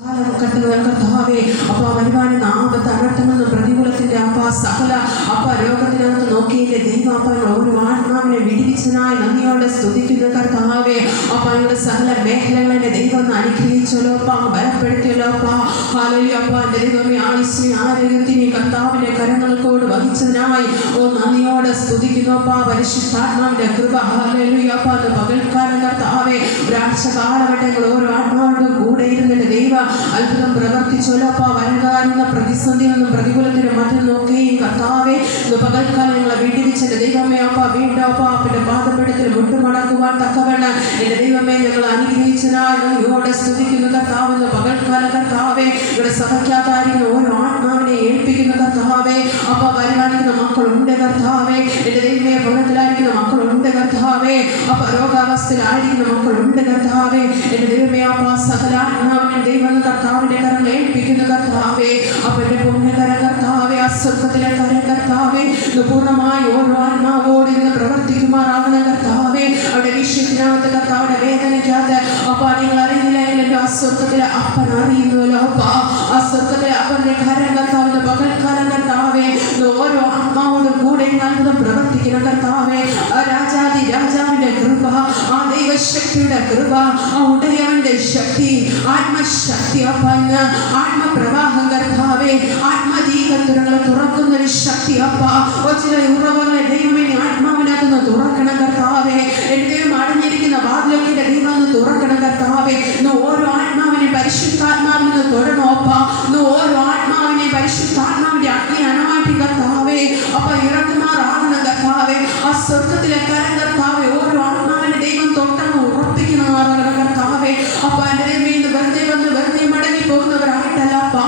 കർത്താവേ അപ്പ വരുവാനും ആപത്ത് അനർത്ഥമെന്നും പ്രതികൂലത്തിന്റെ അപ്പ സകല അപ്പ രോഗത്തിനകത്ത് നോക്കിയില്ലേ ദൈവാപ്പൻ ഒരു ആത്മാവിനെ വിടിവിച്ചനായി നന്ദിയോടെ സ്തുതിക്കുന്ന കർത്താവേ അപ്പ അവരുടെ സകല മേഖലകളെ ദൈവം അനുഗ്രഹിച്ചല്ലോ അപ്പ ബലപ്പെടുത്തിയല്ലോ അപ്പ ഹാലലി അപ്പ എന്റെ ദൈവമേ ആയുസ്സിനെ ആരോഗ്യത്തിനെ കർത്താവിന്റെ കരങ്ങൾക്കോട് വഹിച്ചതിനായി നന്ദിയോടെ സ്തുതിക്കുന്നു അപ്പ പരിശുദ്ധാത്മാവിന്റെ കൃപ ഹാലലി അപ്പ അത് പകൽക്കാലം കർത്താവേ ഒരാഴ്ച കാലഘട്ടങ്ങൾ ഓരോ ആത്മാവിന്റെ കൂടെ ഇരുന്നിട്ട് ദൈവ അത്ഭുതം പ്രവർത്തിച്ചോലപ്പ വരുന്ന പ്രതിസന്ധിയിൽ നിന്നും പ്രതികൂലത്തിന് മറ്റും നോക്കുകയും കർത്താവെ പകൽക്കാലം ഞങ്ങളെ വീട്ടിരിച്ചെന്റെ ദൈവമേ അപ്പ വീണ്ടും അപ്പ അപ്പന്റെ പാദപ്പെടുത്തിൽ മുട്ടുമടക്കുവാൻ തക്കവണ്ണം എന്റെ ദൈവമേ ഞങ്ങൾ അനുഗ്രഹിച്ചനായോടെ സ്തുതിക്കുന്ന കർത്താവെന്ന് പകൽക്കാലം കർത്താവെ ഇവിടെ സഭയ്ക്കാതായിരിക്കുന്ന ഓരോ ആത്മാവിനെ ഏൽപ്പിക്കുന്ന കർത്താവെ അപ്പ വരുവാനിക്കുന്ന മക്കളുണ്ട് കർത്താവെ എന്റെ ദൈവമേ ഭവനത്തിലായിരിക്കുന്ന മക്കളുണ്ട് കർത്താവെ അപ്പ രോഗാവസ്ഥയിലായിരിക്കുന്ന മക്കളുണ്ട് കർത്താവെ എന്റെ ദൈവമേ അപ്പ സകല ആത്മാവിനെ ദൈവം കർത്താവിന്റെ കരങ്ങൾ ഏൽപ്പിക്കുന്ന കർത്താവേ അവന്റെ പുണ്യകര കർത്താവേ അസ്വർഗത്തിലെ കരം കർത്താവേ പൂർണ്ണമായി ഓരോ ആത്മാവോട് ഇന്ന് പ്രവർത്തിക്കുമാറാകുന്ന കർത്താവേ അവിടെ വിഷയത്തിനകത്ത് കർത്താവിന്റെ വേദനയ്ക്കകത്ത് അപ്പ നിങ്ങൾ അറിയില്ല എന്റെ അസ്വർഗത്തിലെ അപ്പൻ അറിയുന്നുവല്ലോ അപ്പ അസ്വർഗത്തിലെ അപ്പന്റെ കരം കർത്താവിന്റെ പകൽക്കാലം കർത്താവേ ഓരോ ആത്മാവോടും കൂടെ അത്ഭുതം പ്രവർത്തിക്കുന്ന കർത്താവേ ആ രാജാതി രാജാവിന്റെ കൃപ ആ ദൈവശക്തിയുടെ കൃപ ആ ഉടയവന്റെ ശക്തി ആത്മശക്തി അപ്പ ആത്മപ്രവാഹം കർത്താവേ ആത്മദീപത്തുരങ്ങളെ തുറക്കുന്ന ഒരു ശക്തി അപ്പ ചില ഉറവകളെ ദൈവമേ ആത്മാവിനകത്ത് തുറക്കണം കർത്താവേ എന്റെയും അടഞ്ഞിരിക്കുന്ന വാതിലൊക്കെ ദൈവം തുറക്കണം കർത്താവേ ഓരോ ആത്മാവിനെ പരിശുദ്ധാത്മാവിനെ തൊടണം അപ്പ ഓരോ ആത്മാവിനെ പരിശുദ്ധാത്മാവിന്റെ അഗ്നി അണമാറ്റി കർത്താവേ അപ്പ ഇറക്കുമാറാകണം കർത്താവേ ആ സ്വർഗത്തിലെ കരം കർത്താവേ ഓരോ ആത്മാവിനെ ദൈവം തൊട്ടെന്ന് ഉറപ്പിക്കുന്നതാകണം കർത്താവേ അപ്പ എന്റെ വെറുതെ വന്ന് വെറുതെ മടങ്ങി പോകുന്നവരായിട്ടല്ലപ്പാ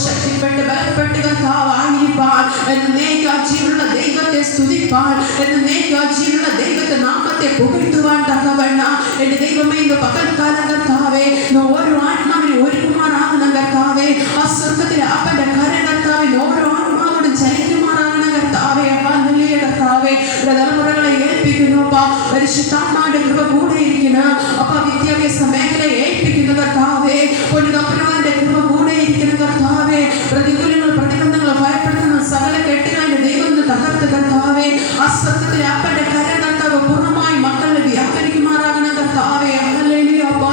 ശക്തിപ്പെട്ട് ബലപ്പെട്ട് കർത്താവായിരിക്കാൻ എന്നേക്ക് ജീവനുള്ള ദൈവത്തെ സ്തുതിപ്പാൻ എന്നേക്ക് ജീവനുള്ള ദൈവത്തെ നാമത്തെ പുകഴ്ത്തുവാൻ തക്കവണ്ണം എന്റെ ദൈവമേ ഇന്ന് പകൽക്കാലം കർത്താവേ ഓരോ ആത്മാവിനെ ഒരുക്കുമാറാകണം കർത്താവേ ആ സ്വർഗത്തിലെ അപ്പന്റെ കരം കർത്താവേ ഓരോ ആത്മാവോടും ചലിക്കുമാറാകണം കർത്താവേ ഹല്ലേലൂയ കർത്താവേ തലമുറകളെ ഏൽപ്പിക്കുന്നു അപ്പ പരിശുദ്ധാത്മാവിന്റെ കൃപ കൂടെ ഇരിക്കുന്ന അപ്പ വിദ്യാഭ്യാസ മേഖലയെ ഏൽപ്പിക്കുന്നു കർത്താവേ പൊന്നുതമ്പുരാന്റെ കൃപ കൂടെ ഇരിക്കുന്ന കർത്താവേ പ്രതികൂലങ്ങൾ പ്രതിബന്ധങ്ങൾ ഭയപ്പെടുത്തുന്ന സകല കെട്ടുകളുടെ ദൈവം തകർത്ത് കർത്താവേ ആ സ്വർഗത്തിലെ അപ്പന്റെ കരം കർത്താവ് പൂർണ്ണമായി മക്കളുടെ വ്യാപരിക്കുമാറാകണം കർത്താവേ ഹല്ലേലൂയ അപ്പ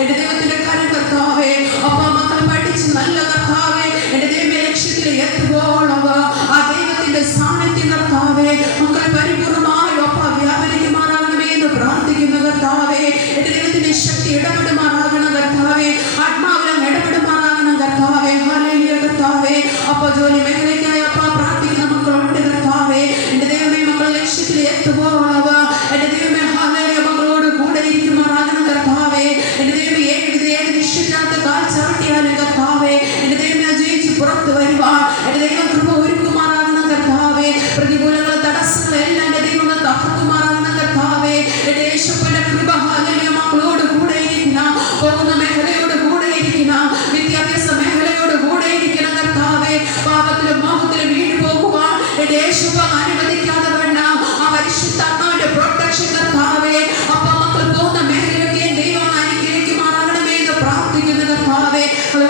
എന്റെ ദൈവത്തിന്റെ കരം കർത്താവേ അപ്പ മക്കൾ പഠിച്ച് നല്ല കർത്താവേ എന്റെ ദൈവ ലക്ഷ്യത്തിൽ എത്തുമ്പോളവ ആ ദൈവത്തിന്റെ സാന്നിധ്യം കർത്താവേ മക്കൾ പരിപൂർണമായി ഒപ്പ വ്യാപരിക്കുമാറാകണമേ എന്ന് പ്രാർത്ഥിക്കുന്ന കർത്താവേ എന്റെ ദൈവത്തിന്റെ ശക്തി ഇടപെടുമാറാകണം കർത്താവേ ആത്മാവിലും ഇടപെടുമാറാകണം കർത്താവേ ഹല്ലേലൂയ കർത്താവേ അപ്പ ജോലി മേഖലയ്ക്കായി അപ്പ പ്രാർത്ഥിക്കുന്ന മക്കളുണ്ട് കർത്താവേ എന്റെ ദൈവമേ മക്കൾ ലക്ഷ്യത്തിൽ എത്തുമ്പോളവ എന്റെ ദൈവമേ ഹല്ലേലൂയ മക്കളോട് കൂടെ ഇരിക്കുമാറാകണം കർത്താവേ എന്റെ ദൈവമേ ഏത് നിശ്ചയത്തിനകത്ത് കാൽ ചവിട്ടിയാലും കർത്താവേ എന്റെ ദൈവമേ ജയിച്ച് പുറത്ത് വരുവാൻ എന്റെ ദൈവം കൃപ ഒരുക്കുമാറാകണം കർത്താവേ പ്രതികൂലങ്ങൾ തടസ്സങ്ങൾ എല്ലാം എന്റെ ദൈവം തകർക്കുമാറാകണം കർത്താവേ എന്റെ യേശുവിന്റെ കൃപ ഹല്ലേലൂയ മക്കളോട് കൂടെ ഇരിക്കുന്ന പോകുന്ന മേഖലയോട് കൂടെ ഇരിക്കുന്ന വിദ്യാഭ്യാസ മേഖലയോട് കൂടെ ഇരിക്കുന്ന കർത്താവേ പാപത്തിലും മോഹത്തിലും വീട് പോകുവാൻ എന്റെ യേശുവ അനുവദിക്കാതെ വേണ്ട ആ പരിശുദ്ധാത്മാവിന്റെ പ്രൊട്ടക്ഷൻ കർത്താവേ അപ്പ മക്കൾ പോകുന്ന മേഖലയൊക്കെ ദൈവം അനുഗ്രഹിക്കുമാറാകണമേ എന്ന് പ്രാർത്ഥിക്കുന്ന കർത്താവേ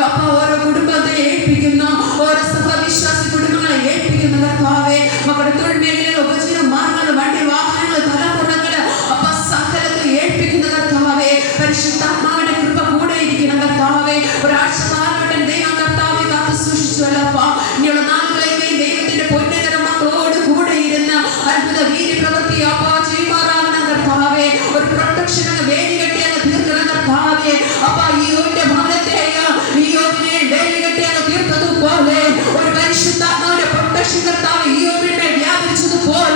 അപ്പ ഓരോ കുടുംബത്തെ ഏൽപ്പിക്കുന്നു ഓരോ സഭവിശ്വാസി കുടുംബങ്ങളെ ഏൽപ്പിക്കുന്ന കർത്താവേ മക്കളുടെ തൊഴിൽ മേഖലയിൽ ഉപജീവന മാർഗങ്ങൾ വണ്ടി വാഹനങ്ങൾ തലമുറകൾ അപ്പ സകലത്തെ ഏൽപ്പിക്കുന്ന കർത്താവേ പരിശുദ്ധാത്മാവിന്റെ കൃപ കൂടെ ഇരിക്കുന്ന കർത്താവേ ഒരാഴ്ച കാലഘട്ടം ദൈവം കർത്താവെ കാത്തു സൂക്ഷിച്ചുവല്ലപ്പ ഇനിയുള്ള നാളുകളിലേക്ക് ദൈവത്തിന്റെ പൊന്നുകര മക്കളോട് കൂടെ ഇരുന്ന് അത്ഭുത വീര്യ പ്രവൃത്തി അപ്പ ചെയ്യുമാറാകണം കർത്താവേ ഒരു പ്രൊട്ടക്ഷൻ വേലി കെട്ടിയാണ് തീർക്കണം കർത്താവേ അപ്പ ഈയോന്റെ ഭവനത്തെ ഈയോവിനെ വേലി കെട്ടിയാണ് തീർത്തതുപോലെ ഒരു പരിശുദ്ധാത്മാവിന്റെ പ്രൊട്ടക്ഷൻ കർത്താവ് ഈയോവിനെ വ്യാപരിച്ചതുപോലെ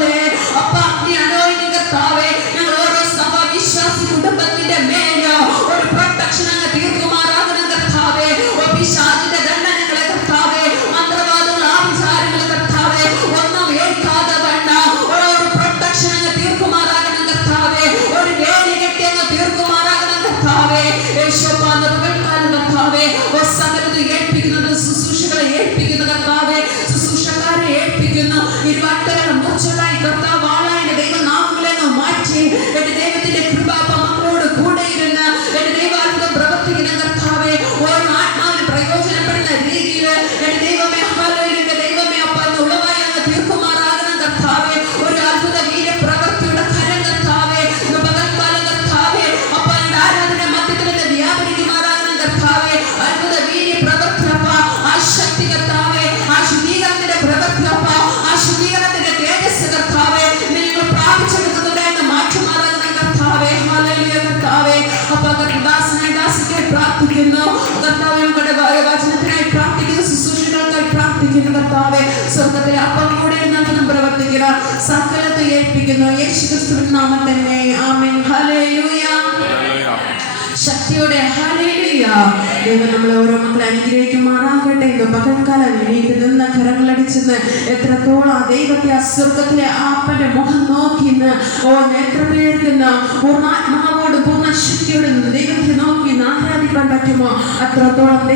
സ്തുതിക്കുന്നു യേശുക്രിസ്തുവിൻ നാമത്തിൽ തന്നെ. ആമേൻ. ഹല്ലേലൂയ. ശക്തിയോടെ ഹല്ലേലൂയ. ദൈവം നമ്മളെ ഓരോ മക്കളെ അനുഗ്രഹിക്കുമാറാകട്ടെ. ഇന്ന് പകൽക്കാലം വീട്ടിൽ നിന്ന് കരങ്ങളടിച്ചെന്ന് എത്രത്തോളം ആ ദൈവത്തെ ആ സ്വർഗത്തിലെ ആപ്പന്റെ മുഖം നോക്കിന്ന് എത്ര പേർക്ക് പൂർണ്ണാത്മാവോട് പൂർണ്ണ ശക്തിയോട് ദൈവത്തെ നോക്കി ആരാധിക്കാൻ പറ്റുമോ അത്രത്തോളം